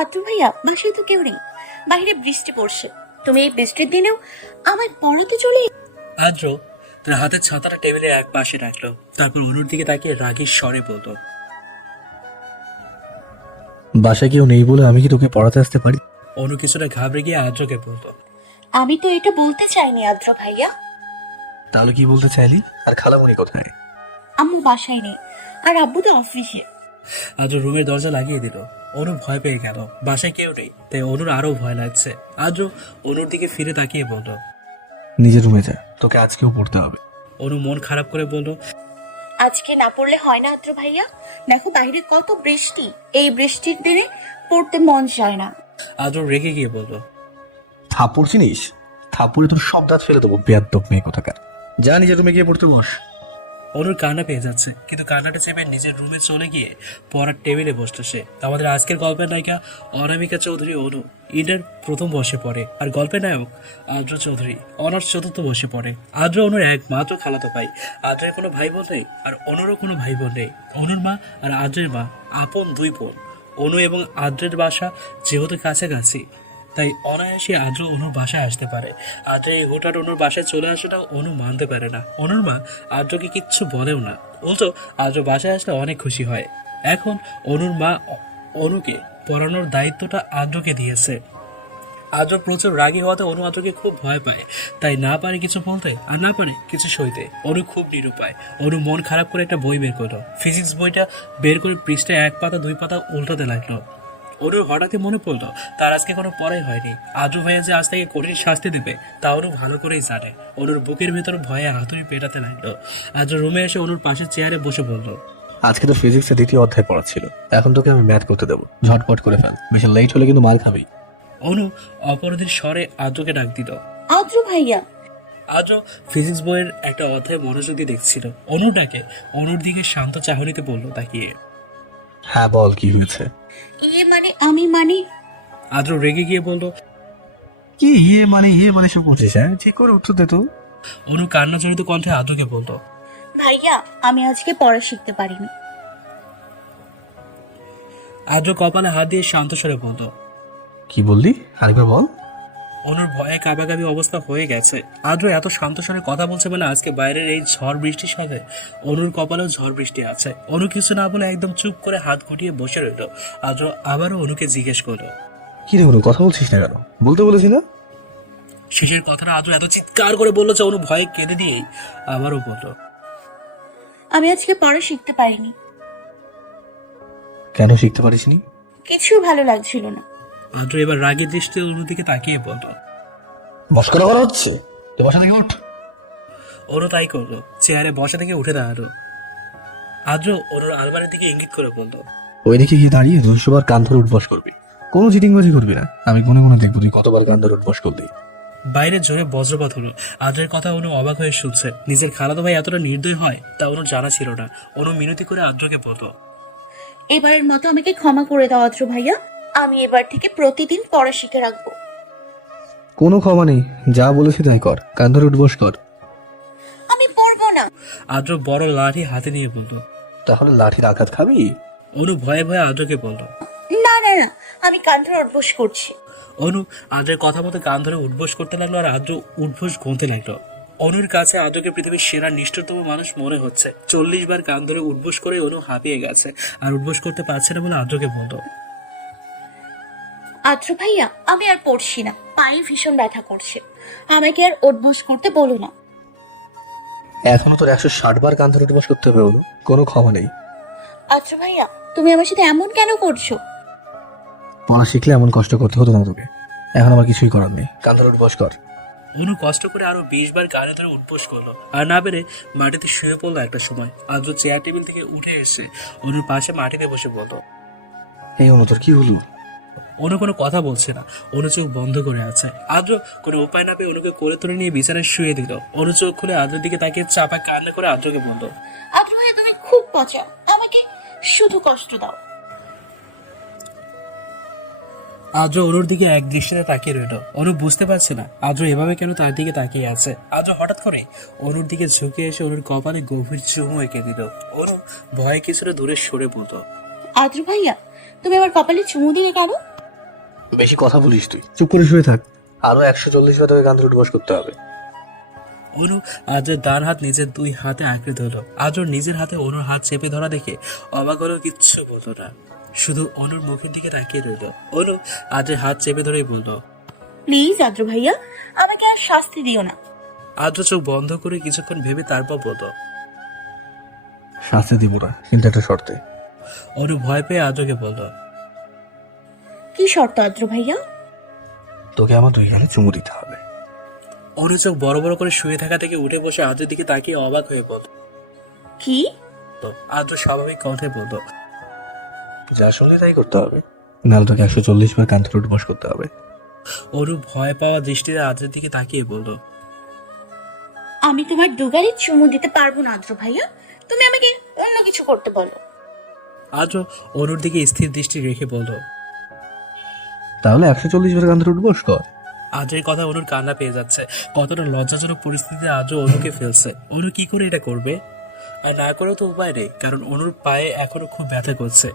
আদ্র ভাইয়া, বাসায় তো কেউ নেই, বাইরে বৃষ্টি পড়ছে। তুমি এই বৃষ্টির দিনেও আমায় পড়াতে চলে আদ্র তার হাতের ছাতাটা টেবিলের এক পাশে রাখলো, তারপর অনুর দিকে তাকিয়ে রাগীর স্বরে বলল, বাসায় কেউ নেই বলে আমি কি তোকে পড়াতে আসতে পারি? অনু কিছুটা ঘাবড়ে গিয়ে আদ্রকে বলল, আমি তো এটা বলতে চাইনি আদ্র ভাইয়া। তাহলে কি বলতে চাইলি? আর খালামণি কোথায়? আম্মু বাসায় নেই, আর আব্বু তো অফিসে। আদ্র রুমের দরজা লাগিয়ে দিল। অনু ভয় পেয়ে গেল, বাসায় কেউ নেই, তাই অনুর আরো ভয় লাগছে। আদ্র অনুর দিকে ফিরে তাকিয়ে বলল, নিজের রুমে যা, তোকে আজকেও পড়তে হবে। অনু মন খারাপ করে বলল, আজকে না পড়লে হয় না আদ্র ভাইয়া? দেখো বাইরে কত বৃষ্টি, এই বৃষ্টির দিনে পড়তে মন চায় না। আদ্র রেগে গিয়ে বলল, থাপ্পড় চিনিস? থাপ্পড়ে তোর সব দাঁত ফেলে দেবো, বেয়াদ্দপ মেয়ে কোথাকার। যা নিজের রুমে গিয়ে পড়তে বস। অনুর কান্না পেয়ে যাচ্ছে, কিন্তু কান্নাটা চেপে নিজের রুমে চলে গিয়ে পড়ার টেবিলে বসলো সে। আমাদের আজকের গল্পের নায়িকা অনামিকা চৌধুরী অনু ইন্টার প্রথম বর্ষে পড়ে, আর গল্পের নায়ক আদ্র চৌধুরী অনার্স চতুর্থ বর্ষে পড়ে। আদ্র অনুর একমাত্র খালাতো ভাই। আদ্রের কোনো ভাই বোন নেই, আর অনুরও কোনো ভাই বোন নেই। অনুর মা আর আদ্রের মা আপন দুই বোন। অনু এবং আদ্রের বাসা যেহেতু কাছাকাছি, তাই অনায়াসে আদ্র অনুর বাসায় আসতে পারে। আদ্র এই হুটহাট অনুর বাসায় চলে আসাটা অনু মানতে পারে না। অনুর মা আদ্রকে কিচ্ছু বলেও না, উল্টো আদ্র বাসায় আসলে অনেক খুশি হয়। এখন অনুর মা অনুকে পড়ানোর দায়িত্বটা আদ্রকে দিয়েছে। আদ্র প্রচুর রাগী হওয়াতে অনু আদ্রকে খুব ভয় পায়, তাই না পারে কিছু বলতে আর না পারে কিছু সইতে। অনু খুব নিরুপায়। অনু মন খারাপ করে একটা বই বের করলো। ফিজিক্স বইটা বের করে পৃষ্ঠায় এক পাতা দুই পাতা উল্টাতে লাগলো। অনুর হঠাৎই মনে পড়লো তার আজকে কোনো পড়াই হয়নি। আদ্র ভাইয়া যে আজ থেকে কঠিন শাস্তি দেবে তা অনু ভালো করেই জানে। অনুর বুকের ভেতর ভয়ে হাতুড়ি পেটাতে লাগলো। আদ্র রুমে এসে অনুর পাশে চেয়ারে বসে বলল, আজকে তো ফিজিক্সের দ্বিতীয় অধ্যায় পড়া ছিল, এখন তোকে আমি ম্যাথ করতে দেবো। ঝটপট করে ফেল, বেশি লেট হলে কিন্তু মার খাবি। অনু অপরাধীর স্বরে আদ্রকে ডাক দিল। আদ্র ভাইয়া, আদ্র ফিজিক্স বইয়ের একটা অধ্যায় মনোযোগ দিয়ে দেখছিল। অনুর ডাকে অনুর দিকে শান্ত চাহনিতে বলল তাকিয়ে, হ্যাঁ বল, কি হয়েছে? আমি আদ্র রেগে গিয়ে বলল, কি ইয়ে মানে সব করছিস? হ্যাঁ ঠিক করে উত্তর দে তো। অনু কান্নাজড়িত কণ্ঠে আদ্রকে বলল, ভাইয়া, আমি আজকে পড়া শিখতে পারিনি। আদ্র কপালে হাত দিয়ে শান্ত স্বরে বলল, কি বললি? আরেকবার বল। অনুর ভয়ে কাবাকাবি অবস্থা হয়ে গেছে। আদ্র এত শান্ত স্বরে কথা বলছে মানে আজকে বাইরের এই ঝড় বৃষ্টির সাথে অনুর কপালেও ঝড় বৃষ্টি আছে। অনু কিছু না বলে একদম চুপ করে হাত গুটিয়ে বসে রইল। আদ্র আবারও অনুকে জিজ্ঞেস করলো, কি রে কোনো কথা বলছিস না কেন? বলতে বলেছি না? শেষের কথাটা আদ্র এত চিৎকার করে বললো যে অনু ভয়ে কেঁদে দিয়েই আবারও বলল, আমি আজকে পড়া শিখতে পারিনি। কেন শিখতে পারিসনি? কিছু ভালো লাগছিল না। আদ্র এবার রাগের দৃষ্টিতে অনুর দিকে তাকিয়ে বলল, মস্করা করা হচ্ছে? তুই বসা থেকে উঠ। অনু তাই করলো, চেয়ারে বসা থেকে উঠে দাঁড়ালো। আদ্র অনুর আলমারির দিকে ইঙ্গিত করে বলল, ওই দিকে গিয়ে দাঁড়িয়ে 200 বার কান ধরে উঠবস করবি। কোনো চিটিংবাজি করবি না। আমি গুনে গুনে দেখবো তুই কতবার কান ধরে উঠবস করলি। বাইরে জোরে বজ্রপাত হলো। আদ্রের কথা অনু অবাক হয়ে শুনছে। নিজের খালাতো ভাই এতটা নির্দয় হয় তা অনুর জানা ছিল না। অনু মিনতি করে আদ্রকে বলল, এবারের মতো আমাকে ক্ষমা করে দাও আদ্র ভাইয়া। আমি এবার থেকে প্রতিদিন পড়া শিখে রাখবো। কোনো ক্ষমা নেই, যা বলেছি তাই কর, কান ধরে উঠবস কর। আমি পড়বো না। আদ্র বড় লাঠি হাতে নিয়ে বলল। তাহলে লাঠির আঘাত খাবি? অনু ভয়ে ভয়ে আদ্রকে বলল। না না না, আমি কান ধরে অভ্যাস করছি। অনু আদ্রের কথা মতো কান ধরে উঠবোস করতে লাগলো, আর আদ্র উঠবোস গুনতে লাগলো। অনুর কাছে আদ্রকে পৃথিবীর সেরা নিষ্ঠুরতম মানুষ মনে হচ্ছে। 40 বার কান ধরে উঠবোস করে অনু হাঁপিয়ে গেছে, আর উঠবোস করতে পারছে না বলে আদ্রকে বলল, আদ্র ভাইয়া, আমি আর পড়ছি না, পায়ে ভীষণ ব্যথা করছে। আমাকে আর অভ্যাস করতে বলো না। এখনো তোর 160 বার কান ধরে উঠবস করতে হবে বলো, কোনো ক্ষমা নেই। আদ্র ভাইয়া, তুমি আমার সাথে এমন কেন করছো? পড়া শিখলে এমন কষ্ট করতে হতো না তোকে। এখন আমার কিছুই করার নেই, কান ধরে উঠবস কর। অনু কষ্ট করে আরো 20 বার কানে ধরে উঠবোস করলো, আর না পেরে মাটিতে শুয়ে পড়লো। একটা সময় আদ্র চেয়ার টেবিল থেকে উঠে এসে অনুর পাশে মাটিতে বসে বলল, এই অনু তোর কি হলো? অনু কোনো কথা বলছে না। অনু চোখ বন্ধ করে আছে। আদ্র কোনো উপায় না পেয়ে অনুকে কোলে তুলে নিয়ে বিছানায় শুয়ে দিল। অনু চোখ খুলে আদ্রের দিকে তাকিয়ে চাপা কান্না করে আদ্রকে বলল, আদ্র ভাইয়া, তুমি খুব পচা, আমাকে শুধু কষ্ট দাও। আদ্র অনুর দিকে এক দৃষ্টিতে তাকিয়ে রইল। অনু বুঝতে পারছে না আদ্র এভাবে কেন তার দিকে তাকিয়ে আছে। আদ্র হঠাৎ করে অনুর দিকে ঝুঁকে এসে অনুর কপালে গভীর চুমু এঁকে দিল। অনু ভয়ে কিছুটা দূরে সরে বলল, আদ্র ভাইয়া, তুমি আমার কপালে চুমু দিয়ে কেন? বেশি কথা বলিস তুই, চুপ করে শুয়ে থাক। আরো 140 বার তোকে কান ধরে উঠবাস করতে হবে। অনু আজের ডান হাত নিজের দুই হাতে আঁকড়ে ধরলো। আজও নিজের হাতে অনুর হাত চেপে ধরা দেখে অবাক হলো, কিচ্ছু বললো না, শুধু অনুর মুখের দিকে তাকিয়ে রইল। অনু আজের হাত চেপে ধরেই বলল, প্লিজ আদ্র ভাইয়া, আমাকে আর শাস্তি দিও না। আদ্র চোখ বন্ধ করে কিছুক্ষণ ভেবে তারপর বলল, শাস্তি দিব না, কিন্তু একটা শর্তে। অনু ভয় পেয়ে আদ্রকে বলল, কি শর্ত আদ্র ভাইয়া? তোকে আমার 2 গালে চুমু দিতে হবে। অনু চোখ বড় বড় করে শুয়ে থাকা থেকে উঠে বসে আদ্রের দিকে তাকিয়ে অবাক হয়ে বলল। কি? আদ্র স্বাভাবিক কথায় বলল, যা শুনলে তাই করতে হবে, নাহলে তোকে 140 বার কান ধরে উঠবাস করতে হবে। অনু ভয় পাওয়া দৃষ্টিতে আদ্রের দিকে তাকিয়ে বলল, আমি তোমার দুগারে চুমু দিতে পারবো না আদ্র ভাইয়া, তুমি আমাকে অন্য কিছু করতে বলো। আদ্র অনুর দিকে স্থির দৃষ্টি রেখে বলল, তাহলে 140 বার কান ধরে উঠবাস কর। আদ্রের কথা অনুর কান্না পেয়ে যাচ্ছে। কতটা লজ্জাজনক পরিস্থিতিতে আদ্র অনুকে ফেলছে। অনু কি করে এটা করবে? আর না করেও তো উপায় নেই, কারণ অনুর পায়ে এখনো খুব ব্যথা করছে।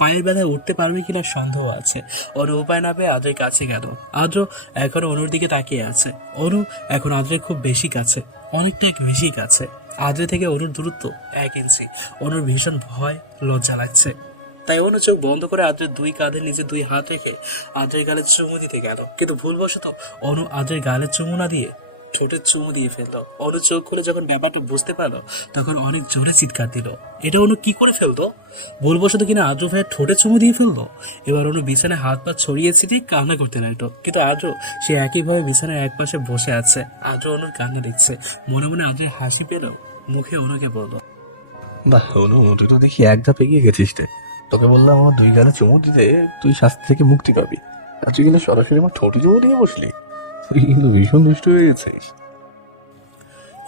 পায়ের ব্যথায় উঠতে পারবে কিনা সন্দেহ আছে। অনু উপায় না পেয়ে আদ্রের কাছে গেল। আদ্র এখনো অনুর দিকে তাকিয়ে আছে। অনু এখন আদ্রের খুব বেশি কাছে, অনেকটা বেশি কাছে। আদ্রে থেকে অনুর দূরত্ব 1 ইঞ্চি। অনুর ভীষণ ভয়, লজ্জা লাগছে। তাই অনু চোখ বন্ধ করে আদ্রের দুই কাঁধে নিজে 2 হাত রেখে আদ্রের গালে চুমু দিতে গেল, কিন্তু ভুলবশত অনু আদ্রের গালে চুমু না দিয়ে ঠোঁটের চুমু দিয়ে ফেললো। অনু চোখ খুলে যখন ব্যাপারটা বুঝতে পারলো, তখন অনেক জোরে চিৎকার দিল। এটা অনু কি করে ফেলতো? ভুলবশত কিনা আদ্র ভাইয়ের ঠোঁটে চুমু দিয়ে ফেললো। এবার অনু বিছানায় হাত পা ছড়িয়ে ছিটিয়ে কান্না করতে লাগলো, কিন্তু আদ্র সে একইভাবে বিছানায় এক পাশে বসে আছে। আদ্র অনুর কান্না দেখছে। মনে মনে আদ্রের হাসি পেল, মুখে অনুকে বলল, বাহ অনু, তুই তো দেখি এক ধাপ এগিয়ে গেছিস রে। তোকে বললাম আমার 2 গালে চুমু দিতে তুই শাস্তি থেকে মুক্তি পাবি, আর তুই কিন্তু সরাসরি আমার ঠোঁটে চুমু দিয়ে বসলি। তুই কিন্তু ভীষণ দুষ্ট হয়ে গেছিস।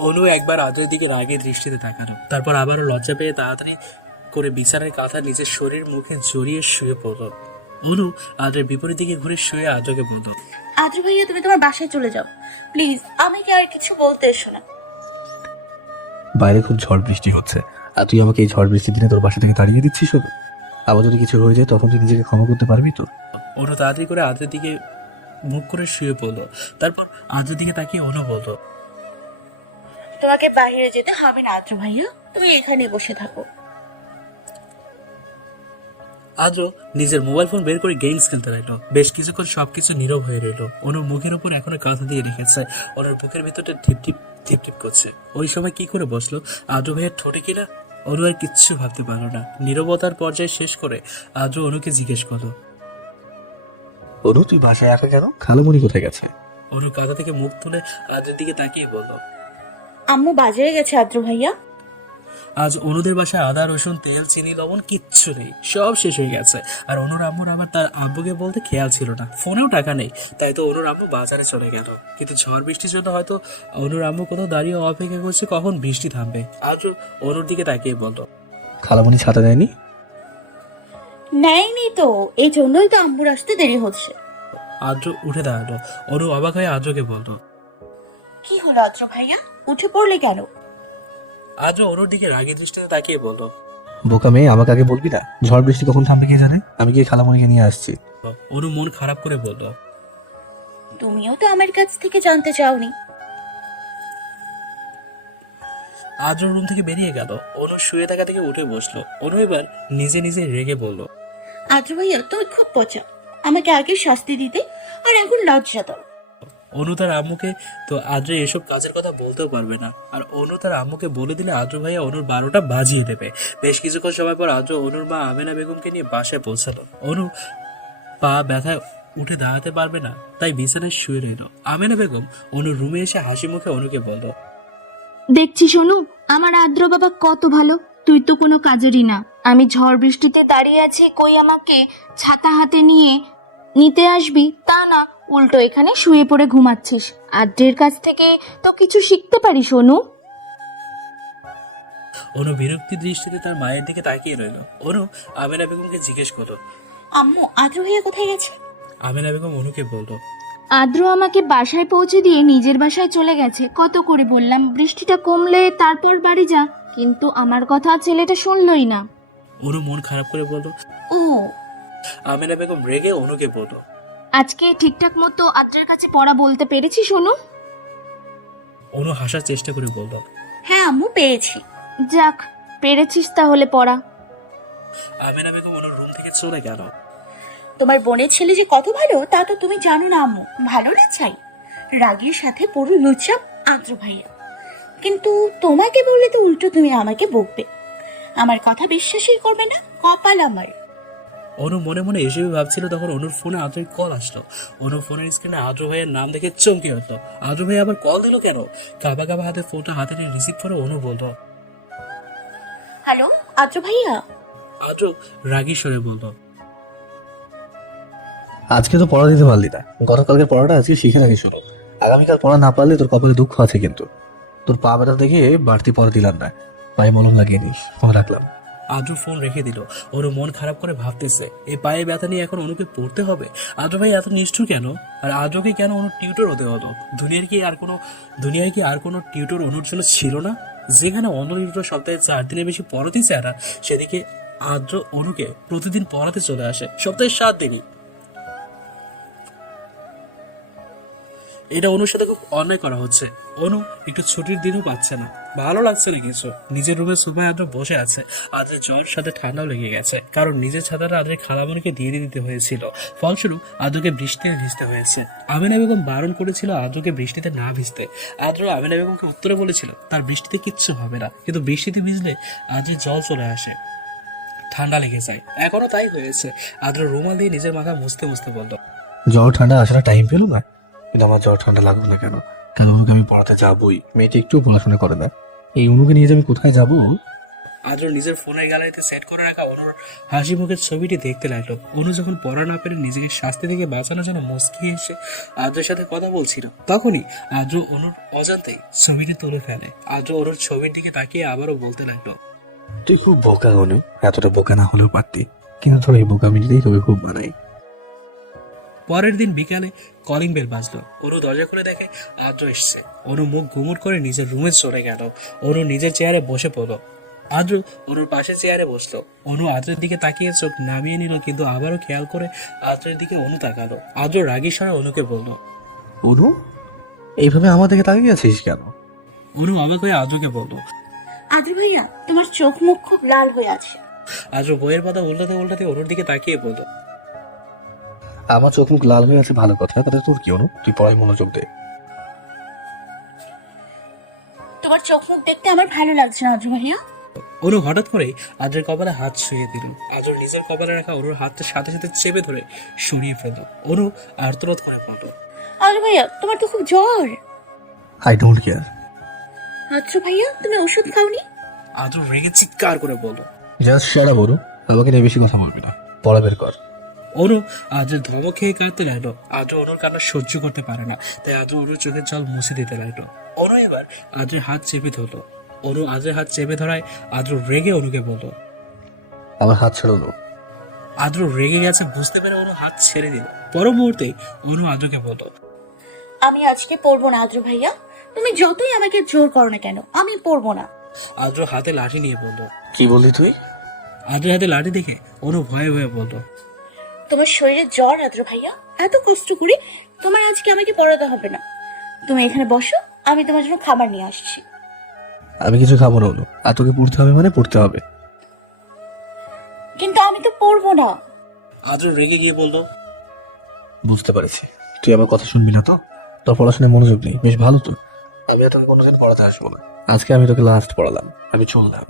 অনু একবার আদ্রের দিকে রাগে দৃষ্টিতে তাকালো, তারপর আবারও লজ্জা পেয়ে তাড়াতাড়ি করে বিছানার কাঁথা নিজের শরীর মুখে জড়িয়ে শুয়ে পড়ল। অনু আদ্রের বিপরীত দিকে ঘুরে শুয়ে আদ্রকে বলল, আদ্র ভাইয়া, তুমি তোমার বাসায় চলে যাও প্লিজ, আমাকে আর কিছু বলতে এসো না। বাইরে খুব ঝড় বৃষ্টি হচ্ছে, আর তুই আমাকে এই ঝড় বৃষ্টির দিনে তোর বাসা থেকে তাড়িয়ে দিচ্ছিস শুধু। আবার যদি কিছু হয়ে যায় তখন তুই নিজেকে ক্ষমা করতে পারবি তো? অনু তাড়াতাড়ি করে আদ্রের দিকে মুখ করে শুয়ে পড়ল। তারপর আদ্রের দিকে তাকিয়ে অনু বলল, তোমাকে বাইরে যেতে হবে না আদ্র ভাইয়া, তুমি এখানে বসে থাকো। আদ্র নিজের মোবাইল ফোন বের করে গেমস খেলতে লাগলো। বেশ কিছুক্ষণ সবকিছু নীরব হয়ে রইল। অনুর মুখের উপর এখনো কাঁথা দিয়ে রেখেছে। অনুর বুকের ভিতরটা টিপ টিপ টিপ টিপ করছে। ওই সময় কি করে বসলো আদ্র ভাইয়ের ঠোঁটে কিনা? অনু আর কিচ্ছু ভাবতে পারলো না। নীরবতার পর্যায়ে শেষ করে আদ্র অনুকে জিজ্ঞেস করলো, অনু তুই বাসায় একা কেন? খালামণি কোথায় গেছে? অনু কাঁথা থেকে মুখ তুলে আদ্রের দিকে তাকিয়ে বলল, আম্মু বাজারে গেছে আদ্র ভাইয়া। আজ অনুদের বাসায় আদা রসুন তেল চিনি লবণ কিচ্ছু নেই, সব শেষ হয়ে গেছে। আর অনুর আম্মুর আবার তার আব্বুকে বলতে খেয়াল ছিল না, ফোনেও টাকা নেই। তাই তো অনুর আম্মু বাজারে চলে গেল। কিন্তু ঝড় বৃষ্টির জন্য হয়তো অনুর আম্মু কোথাও দাঁড়িয়ে অপেক্ষা করছে কখন বৃষ্টি থামবে। আজ অনুর দিকে তাকিয়ে বলল, খালামণি ছাতা দেয়নি? নেয়নি তো, এই জন্যই তো আম্মুর আসতে দেরি হচ্ছে। আদ্র উঠে দাঁড়ালো। অনু অবাক হয়ে আদ্রকে বলল, কি হলো আদ্র ভাইয়া, উঠে পড়লে কেন? আদ্র অনুর দিকে রাগী দৃষ্টিতে তাকিয়ে বলল, বোকা মেয়ে, আমাকে আগে বলবি না? ঝড় বৃষ্টি কখন থামবে কে জানে? আমি গিয়ে খালামণিকে নিয়ে আসছি। অনু মন খারাপ করে বলল, তুমিও তো আমার কাছ থেকে জানতে চাওনি। আদ্র রুম থেকে বেরিয়ে গেল। অনু শুয়ে থাকা থেকে উঠে বসলো। অনু এবার নিজে নিজে রেগে বলল, আদ্র ভাইয়া, তুমি খুব পচা, আমাকে আগে শাস্তি দিতে আর এখন লজ্জা দাও। অনু তার আম্মুকে তো আদ্রে এসব কাজের কথা বলতেও পারবে না। আর অনু তার আম্মুকে বলে দিলে আদ্র ভাইয়া অনুর 12টা বাজিয়ে দেবে। বেশ কিছুক্ষণ সময় পর আদ্র অনুর মা আমেনা বেগমকে নিয়ে বাসায় পৌঁছালো। অনু পা ব্যথায় উঠে দাঁড়াতে পারবে না, তাই বিছানায় শুয়ে রইল। আমেনা বেগম অনুর রুমে এসে হাসি মুখে অনুকে বলল, দেখছিস অনু, আমার আদ্র বাবা কত ভালো, তুই তো কোনো কাজেরই না। আমি ঝড় বৃষ্টিতে দাঁড়িয়ে আছি, কই আমাকে ছাতা হাতে নিয়ে নিতে আসবি তা না, উল্টো এখানে শুয়ে পড়ে ঘুমাচ্ছিস। আদ্রের কাছ থেকে তো কিছু শিখতে পারিস অনু। অনু বিরক্তি দৃষ্টিতে তার মায়ের দিকে তাকিয়ে রইল। অনু আমেনা বেগমকে জিজ্ঞেস করলো, আম্মু, আদ্র ভাইয়া কোথায় গেছে? আমেনা বেগম অনুকে বলল, আদ্র আমাকে বাসায় পৌঁছে দিয়ে নিজের বাসায় চলে গেছে। কত করে বললাম বৃষ্টিটা কমলে তারপর বাড়ি যা, কিন্তু আমার কথা ছেলেটা শুনলই না। অনু মন খারাপ করে বলল। ও, আমেনা বেগম রেগে অনুকে বলল, আজকে ঠিকঠাক মতো আদ্রের কাছে পড়া বলতে পেরেছি সোনু? অনু হাসার চেষ্টা করে বলল, হ্যাঁ আম্মু, পেয়েছি। যাক, পেরেছিস তাহলে পড়া। আমেনা বেগম অনুর রুম থেকে চলে গেল। তোমার বোনের ছেলে যে কত ভালো তা তো তুমি জানো না আম্মু। ভালো না চাই, রাগের সাথে পুরো লুচ্চাপ আদ্র ভাইয়া। কিন্তু তোমাকে বললে তো উল্টো তুমি আমাকে বকবে, আমার কথা বিশ্বাসই করবে না। কপাল আমার। অনু মনে মনে এসেই ভাবছিল, তখন অনুর ফোনে আদ্রের কল আসলো। অনুর ফোনের স্ক্রিনে আদ্র ভাইয়ের নাম দেখে চমকে উঠলো। আদ্র ভাই আবার কল দিল কেন? কাবা কাবা হাতে ফোনটা হাতে নিয়ে রিসিভ করে অনু বলল, হ্যালো আদ্র ভাইয়া। আদ্র রাগী স্বরে বলল, আজকে তো পড়া দিতে পারলি না, গতকালকে পড়াটা আজকে শিখে রাখি শুরু। আগামীকাল পড়া না পারলে তোর কপালে দুঃখ আছে কিন্তু। তোর পা ব্যথা দেখে বাড়তি পড়া দিলাম না, পায়ে মলম লাগিয়ে নিস, ফোন রাখলাম। আদ্র ফোন রেখে দিল। অনু মন খারাপ করে ভাবতেছে, এই পায়ে ব্যথা নিয়ে এখন অনুকে পড়তে হবে? আদ্র ভাই এত নিষ্ঠুর কেন? আর আদ্রকে কেন অনু টিউটর হতে হলো? দুনিয়ায় কি আর কোনো টিউটর অনুর জন্য ছিল না? যেখানে অন্য টিউটর সপ্তাহে 4 দিনের বেশি পড়াতেই চায় না, সেদিকে আদ্র অনুকে প্রতিদিন পড়াতে চলে আসে সপ্তাহে 7 দিনই। এটা অনুর সাথে খুব অন্যায় করা হচ্ছে। অনু একটু ছুটির দিনও পাচ্ছে না, ভালো লাগছে না কিছু। নিজের রুমে সোফায় আদ্র বসে আছে। আদ্রের জ্বর সাথে ঠান্ডাও লেগে গেছে, কারণ নিজের ছাতাটা আদ্রের খালামণিকে দিয়ে দিতে হয়েছিল। ফলস্বরূপ আদ্রকে বৃষ্টিতে ভিজতে হয়েছে। আমিনা বেগম বারণ করেছিল আদ্রকে বৃষ্টিতে না ভিজতে। আদ্র আমিনা বেগমকে উত্তরে বলেছিল তার বৃষ্টিতে কিচ্ছু হবে না, কিন্তু বৃষ্টিতে ভিজলে আদ্রের জল চলে আসে, ঠান্ডা লেগে যায়। এখনো তাই হয়েছে। আদ্র রুমাল দিয়ে নিজের মাথা মুছতে মুছতে বলল, জ্বর ঠান্ডা আসার টাইম পেলো না, কিন্তু আমার জ্বর ঠান্ডা লাগবে না কেন? কারণ অনুকে আমি পড়াতে যাবোই। মেয়েটা একটু পড়াশোনা করে না, এই অনুকে নিয়ে যে আমি কোথায় যাবো? আদ্র নিজের ফোনের গ্যালারিতে সেট করে রাখা অনুর হাসি মুখের ছবিটি দেখতে লাগলো। অনু যখন পড়া না পেরে নিজেকে শাস্তি থেকে বাঁচানোর জন্য মুচকি এসে আদ্রের সাথে কথা বলছিল, তখনই আদ্র অনুর অজান্তেই ছবিটি তুলে ফেলে। আদ্র অনুর ছবির দিকে তাকিয়ে আবারও বলতে লাগলো, তুই খুব বোকা অনু, এতটা বোকা না হলেও পারতি, কিন্তু তোর এই বোকামিটাই তোকে খুব বানাই। পরের দিন বিকালে কলিং বেল বাজলো। অনু দরজা খুলে দেখে আদ্র এসছে। অনু মুখ গুমুট করে নিজের রুমে চলে গেল। অনু নিজের চেয়ারে বসে পড়লো। আদ্র অনুর পাশে চেয়ারে বসলো। অনু আদ্রের দিকে তাকিয়ে চোখ নামিয়ে নিল, কিন্তু আবারও খেয়াল করে আদ্রের দিকে অনু তাকালো। আদ্র রাগী স্বরে অনুকে বলল, অনু, এইভাবে আমার দিকে তাকিয়ে আছিস কেন? অনু অবাক হয়ে আদ্রকে বলল। আদ্র ভাইয়া, তোমার চোখ মুখ খুব লাল হয়ে আছে। আদ্র বইয়ের পাতা উল্টাতে উল্টাতে অনুর দিকে তাকিয়ে বলল, আমার চোখ মুখ লাল হয়ে আছে ভালো কথা, তাহলে তোর কি অনু? তুই পড়ায় মনোযোগ দে। তোমার চোখ মুখ দেখতে আমার ভালো লাগছে না আদ্র ভাইয়া। অনু হঠাৎ করে আদ্রের কপালে হাত শুয়ে দিল। আদ্র নিজের কপালে রাখা অনুর হাতটা সাথে সাথে চেপে ধরে সরিয়ে ফেলল। অনু আর্তনাদ করে পড়ল, আদ্র ভাইয়া, তোমার তো খুব জ্বর। I don't care. আদ্র ভাইয়া, তুমি ওষুধ খাওনি? আদ্র রেগে চিৎকার করে বলল, জাস্ট সারা বড়, আমাকে নিয়ে বেশি কথা বলবি না, পড়া বের কর। অনু আদ্রের ধমক খেয়ে কাঁদতে লাগলো। আদ্র অনুর কান্না সহ্য করতে পারে না, তাই আদ্র অনুর চোখের জল মুছে দিতে লাগলো। অনু এবার আদ্রের হাত চেপে ধরলো। অনু আদ্রের হাত চেপে ধরায় আদ্র রেগে অনুকে বলল, আমার হাত ছেড়ে অনু। আদ্র রেগে গেছে বুঝতে পেরে অনু হাত ছেড়ে দিল। পর মুহূর্তে অনু আদ্রকে বলল, আমি আজকে পড়বো না আদ্র ভাইয়া, তুমি যতই আমাকে জোর করো না কেন, আমি পড়বো না। আদ্র হাতে লাঠি নিয়ে বলল। কি বললি তুই? আদ্রের হাতে লাঠি দেখে অনু ভয়ে ভয়ে বলল, তোমার শরীরে জ্বর আদ্র ভাইয়া, এত কষ্ট করি, তোমার আজকে আমাকে পড়াতে হবে না। তুমি এখানে বসো, আমি তোমার জন্য খাবার নিয়ে আসছি। আমি কিছু খাবো না অনু, আর তোকে পড়তে হবে মানে পড়তে হবে। কিন্তু আমি তো পড়বো না। আদ্র রেগে গিয়ে বলল, বুঝতে পারছি, তুই আমার কথা শুনবি না তো? তোর পড়াশোনায় মনোযোগ নেই, বেশ ভালো তো। আমি আর তোকে কোনোদিন পড়াতে আসবো না, আজকে আমি তোকে লাস্ট পড়ালাম, আমি চললাম।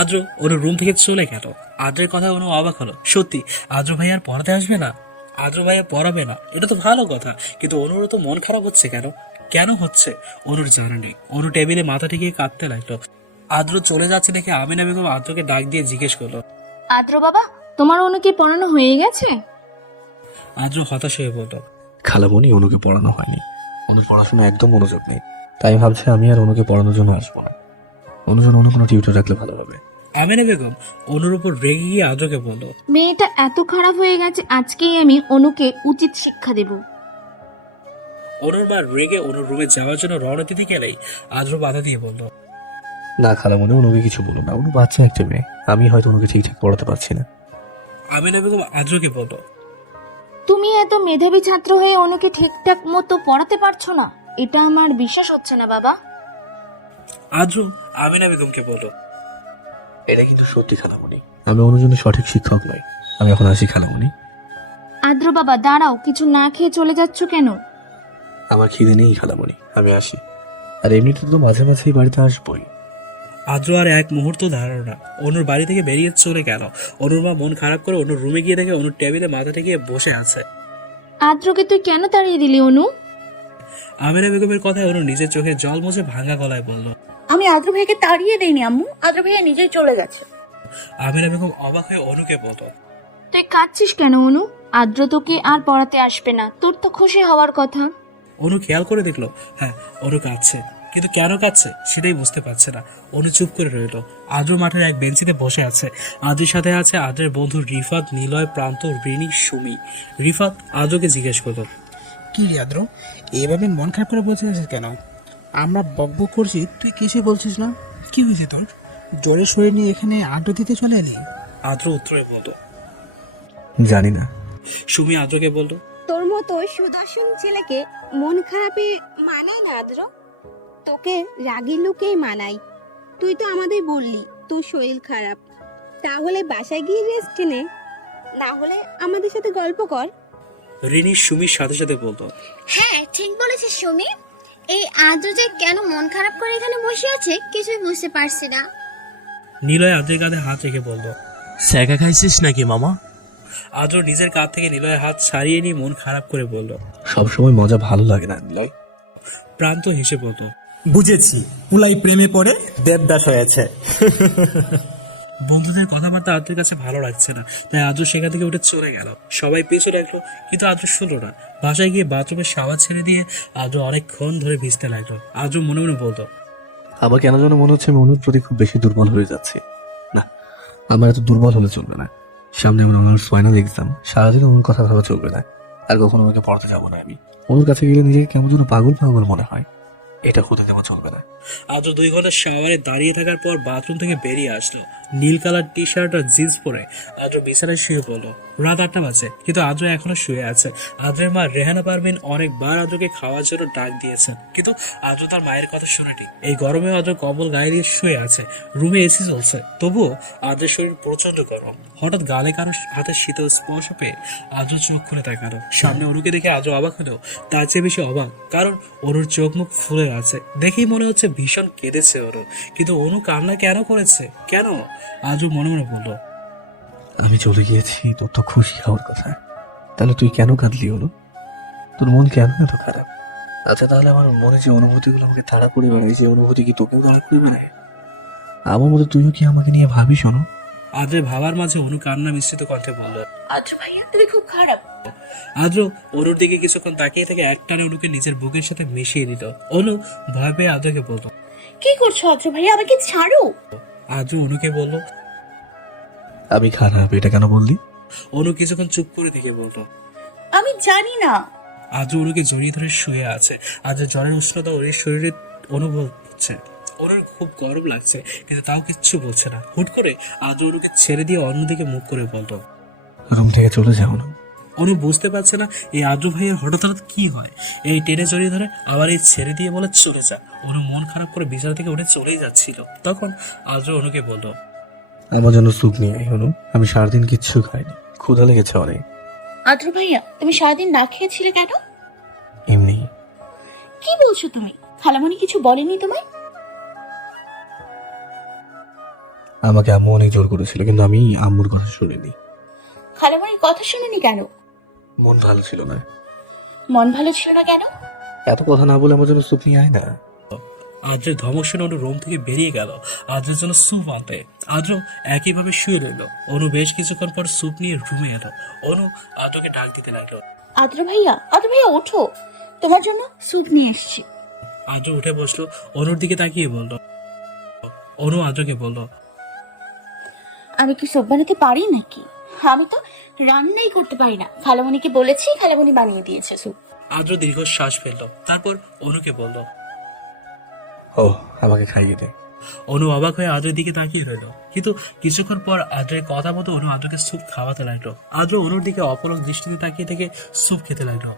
আদ্র অনুর রুম থেকে চলে গেল। আদ্রের কথা অনু অবাক হলো। সত্যি আদ্র ভাই আর পড়াতে আসবে না? আদ্র ভাইয়া পড়াবে না, এটা তো ভালো কথা, কিন্তু অনুর তো মন খারাপ হচ্ছে কেন? কেন হচ্ছে অনুর জানা নেই। অনু টেবিলে মাথা ঠেকিয়ে কাঁদতে লাগলো। আদ্র চলে যাচ্ছে দেখে আমিনা বেগম আদ্রকে ডাক দিয়ে জিজ্ঞেস করলো, আদ্র বাবা, তোমার অনুকে পড়ানো হয়ে গেছে? আদ্র হতাশ হয়ে বলল, খালামণি, অনুকে পড়ানো হয়নি, অনুর পড়াশোনা একদম মনোযোগ নেই, তাই ভাবছি আমি আর অনুকে পড়ানোর জন্য আসবো না। অনুর জন্য অন্য কোনো টিউটর রাখলে ভালো হবে। আমিনা বেগম অনুর উপর রেগে গিয়ে আদ্রকে বলল, মেয়েটা এত খারাপ হয়ে গেছে, আজকেই আমি অনুকে উচিত শিক্ষা দেব। অনুর মা রেগে অনুর রুমে যাওয়ার জন্য রওনা দিতে গেলেই আদ্র বাধা দিয়ে বলল, না খালামণি, অনুকে কিছু বলো না, অনু বাচ্চা একটা মেয়ে, আমি হয়তো অনুকে ঠিকঠাক পড়াতে পারছি না। আমিনা বেগম আদ্রকে বলল, তুমি এত মেধাবী ছাত্র হয়ে অনুকে ঠিকঠাক মতো পড়াতে পারছো না, এটা আমার বিশ্বাস হচ্ছে না বাবা। আদ্র আমিনা বেগমকে বলল, এটা কিন্তু সত্যি খালামণি, আমি অনুর জন্য সঠিক শিক্ষক নই। আমি এখন আসি খালামণি। আদ্র বাবা দাঁড়াও, কিছু না খেয়ে চলে যাচ্ছ কেন? আমার খিদে নেই খালামণি, আমি আসি। আর এমনিতে তো মাঝে মাঝেই বাড়িতে আসবোই। আদ্র আর এক মুহূর্ত দাঁড়ালো না, অনুর বাড়ি থেকে বেরিয়ে চলে গেল। অনুর মা মন খারাপ করে অনুর রুমে গিয়ে দেখে অনুর টেবিলে মাথা ঠেকিয়ে বসে আছে। আদ্রকে তুই কেন তাড়িয়ে দিলি অনু? আমিনা বেগমের কথায় অনু নিজের চোখে জল মুছে ভাঙা গলায় বলল, আমি আদ্র ভাইকে তাড়িয়ে দেইনি আম্মু, আদ্র ভাইয়া নিজেই চলে গেছে। আমিনা বেগম অবাক হয়ে অনুকে বলল, তুই কাঁদছিস কেন অনু? আদ্র তোকে আর পড়াতে আসবে না, তোর তো খুশি হওয়ার কথা। অনু খেয়াল করে দেখলো, হ্যাঁ অনু কাঁদছে, কিন্তু কেন কাঁদছে সেটাই বুঝতে পারছে না। অনু চুপ করে রইল। আদ্র মাঠের এক বেঞ্চিতে বসে আছে। আদ্রের সাথে আছে আদ্রের বন্ধু রিফাত, নিলয়, প্রান্ত, রিনি, সুমি। রিফাত আদ্রকে জিজ্ঞেস করলো, কি রে আদ্র, এভাবে মন খারাপ করে বসে আছিস কেন? আমরা বকবক করছি, তুই কিছু বলছিস না। কি হয়েছে তোর? জ্বরের শরীর নিয়ে এখানে আড্ডা দিতে চলে এলি? আদ্র উত্তরে বলল, জানি না। সুমি আদ্রকে বলল, তোর মতো সুদর্শন ছেলেকে মন খারাপে মানায় না আদ্র, তোকে রাগী লোকেই মানাই। তুই তো আমাদের বললি তোর শরীর খারাপ, তাহলে বাসায় গিয়ে রেস্ট নে, না হলে আমাদের সাথে গল্প কর। রিনি সুমির সাথে সাথে বলল, হ্যাঁ ঠিক বলেছিস সুমি, এই আদ্র যে কেন মন খারাপ করে এখানে বসে আছে কিছুই বুঝতে পারছি না। নিলয় আদ্রের কাঁধে হাত রেখে বলল, স্যাকা খাইছিস নাকি মামা? আদ্র নিজের কাঁধ থেকে নিলয়ের হাত ছাড়িয়ে নিয়ে মন খারাপ করে বলল। সবসময় মজা ভালো লাগে না নিলয়। প্রান্ত হেসে বলল, বুঝেছি, পুলাই প্রেমে পড়ে দেবদাস হয়েছে। বন্ধুদের কথাবার্তা আদ্রের কাছে ভালো লাগছে না, তাই আদ্র সেখান থেকে উঠে চলে গেল। সবাই পিছু রাখলো, কিন্তু আদ্র শুনলো না। বাসায় গিয়ে বাথরুমে শাওয়ার ছেড়ে দিয়ে আদ্র অনেকক্ষণ ধরে ভিজতে লাগলো। আদ্র মনে মনে বলতো, আমার কেন যেন মনে হচ্ছে আমি অনুর প্রতি খুব বেশি দুর্বল হয়ে যাচ্ছি। না, আমার এত দুর্বল হলে চলবে না। সামনে আমার অনুর ফাইনাল এক্সাম, সারাদিন অনুর কথা ভাবা চলবে না। আর কখনো আমাকে পড়তে যাবো না আমি। অনুর কাছে গেলে নিজেকে কেমন যেন পাগল পাগল মনে হয়। এটা হতে দেওয়া চলবে না। আদ্র 2 ঘন্টা শাওয়ারে দাঁড়িয়ে থাকার পর বাথরুম থেকে বেরিয়ে আসলো। নীল কালার টি শার্ট আর জিন্স পরে আদ্র বিছানায় শুয়ে পড়লো। রাত 8টা বাজে, কিন্তু আদ্র এখনো শুয়ে আছে। আদ্রের মা রেহানা পারভিন অনেকবার আদ্রকে খাওয়ার জন্য ডাক দিয়েছেন, কিন্তু আদ্র তার মায়ের কথা শোনেনি। এই গরমে আদ্র কম্বল গায়ে দিয়ে শুয়ে আছে। রুমে এসি চলছে, তবুও আদ্রের শরীর প্রচন্ড গরম। হঠাৎ গালে কারো হাতে শীতল স্পর্শ পেয়ে আদ্র চোখ খুলে তাকালো। সামনে অনুকে দেখে আদ্র অবাক হলেও তার চেয়ে বেশি অবাক, কারণ অনুর চোখ মুখ ফুলে আছে। দেখেই মনে হচ্ছে ভীষণ কেঁদেছে অনু। কিন্তু অনু কান্না কেন করেছে, কেন? আদ্র মনে মনে বলল, আমি চলে গিয়েছি, তোর তো খুশি হওয়ার কথা। তাহলে তুই কেন কাঁদলি অনু? তোর মন কেন এত খারাপ? আচ্ছা, তাহলে আমার মনে যে অনুভূতিগুলো আমাকে তাড়া করে বেড়ায়, সেই অনুভূতি কি তোকেও তাড়া করে বেড়ায়? আমার মতো তুইও কি আমাকে নিয়ে ভাবিস অনু? আদ্রের ভাবার মাঝে অনু কান্না মিশ্রিত কণ্ঠে বলল, আদ্র ভাইয়া তুমি খুব খারাপ। আদ্র অনুর দিকে কিছুক্ষণ তাকিয়ে থেকে একটানে অনুকে নিজের বুকের সাথে মিশিয়ে দিল। অনু ভয় পেয়ে আদ্রকে বলল, কি করছো আদ্র ভাইয়া, আমাকে ছাড়ো। আদ্র অনুকে বলল, আমি খারাপ, এটা কেন বললি? অনু কিছুক্ষণ চুপ করে দিকে বলল, আমি জানি না। আদ্র অনুকে জড়িয়ে ধরে শুয়ে আছে। আদ্র জ্বরের উষ্ণতা ওর শরীরে অনুভব হচ্ছে। অনুর খুব গরম লাগছে, কিন্তু তাও কিচ্ছু বলছে না। হুট করে আদ্র অনুকে ছেড়ে দিয়ে অন্যদিকে মুখ করে বলল, রুম থেকে চলে যাও না। অনু বুঝতে পারছে না এই আদ্র ভাইয়ের হঠাৎ হঠাৎ কি হয়। এই টেনে জড়িয়ে ধরে আবার এই ছেড়ে দিয়ে বলে চলে যা। অনু মন খারাপ করে বিছানা থেকে উঠে চলেই যাচ্ছিল। তখন আদ্র অনুকে বলল, আমার জন্য স্যুপ নিয়ে আয় অনু, আমি সারাদিন কিচ্ছু খাইনি, ক্ষুধা লেগেছে অনেক। আদ্র ভাইয়া তুমি সারাদিন না খেয়েছিলে কেন? এমনি। কি বলছো তুমি? খালামণি কিছু বলেনি তোমায়? আমাকে আম্মু অনেক জোর করেছিল, কিন্তু আমি আম্মুর কথা শুনিনি। খালামণির কথা শুনুনি কেন? মন ভালো ছিল না। মন ভালো ছিল না কেন? এত কথা না বলে আমার জন্য স্যুপ নিয়ে আয় না। আদ্রের ধমক শুনে অনু রুম থেকে বেরিয়ে গেল আদ্রের জন্য স্যুপ আনতে। আদ্র একইভাবে শুয়ে রইল। অনু বেশ কিছুক্ষণ পর স্যুপ নিয়ে রুমে এলো। অনু আদ্রকে ডাক দিতে লাগলো, আদ্র ভাইয়া ওঠো, তোমার জন্য স্যুপ নিয়ে এসেছি। আদ্র উঠে বসলো। অনুর দিকে তাকিয়ে বলল, অনু আদ্রকে বলল, আমি কি স্যুপ বানাতে পারি নাকি? আমি তো রান্নাই করতে পারি না। খালামণিকে বলেছি, খালামণি বানিয়ে দিয়েছে স্যুপ। আদ্র দীর্ঘ শ্বাস ফেললো। তারপর অনুকে বলল, ও আমাকে খাইয়ে দে। অনু অবাক হয়ে আদ্রের দিকে তাকিয়ে রইল, কিন্তু কিছুক্ষণ পর আদ্রের কথা মতো অনু আদ্রকে স্যুপ খাওয়াতে লাগলো। আদ্র অনুর দিকে অপলক দৃষ্টিতে তাকিয়ে থেকে স্যুপ খেতে লাগলো।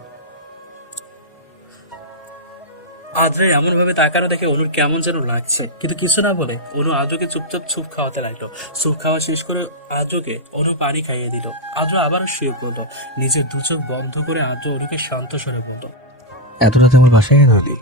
আদ্রের এমন ভাবে তাকানো দেখে অনুর কেমন যেন লাগছে, কিন্তু কিছু না বলে অনু আদ্রকে চুপচাপ স্যুপ খাওয়াতে লাগলো। স্যুপ খাওয়া শেষ করে আদ্রকে অনু পানি খাইয়ে দিল। আদ্র আবারও শুয়ে পড়লো। নিজের দু চোখ বন্ধ করে আদ্র অনুকে শান্ত স্বরে বলল, এত রাতে আমার বাসায় কেন এলি?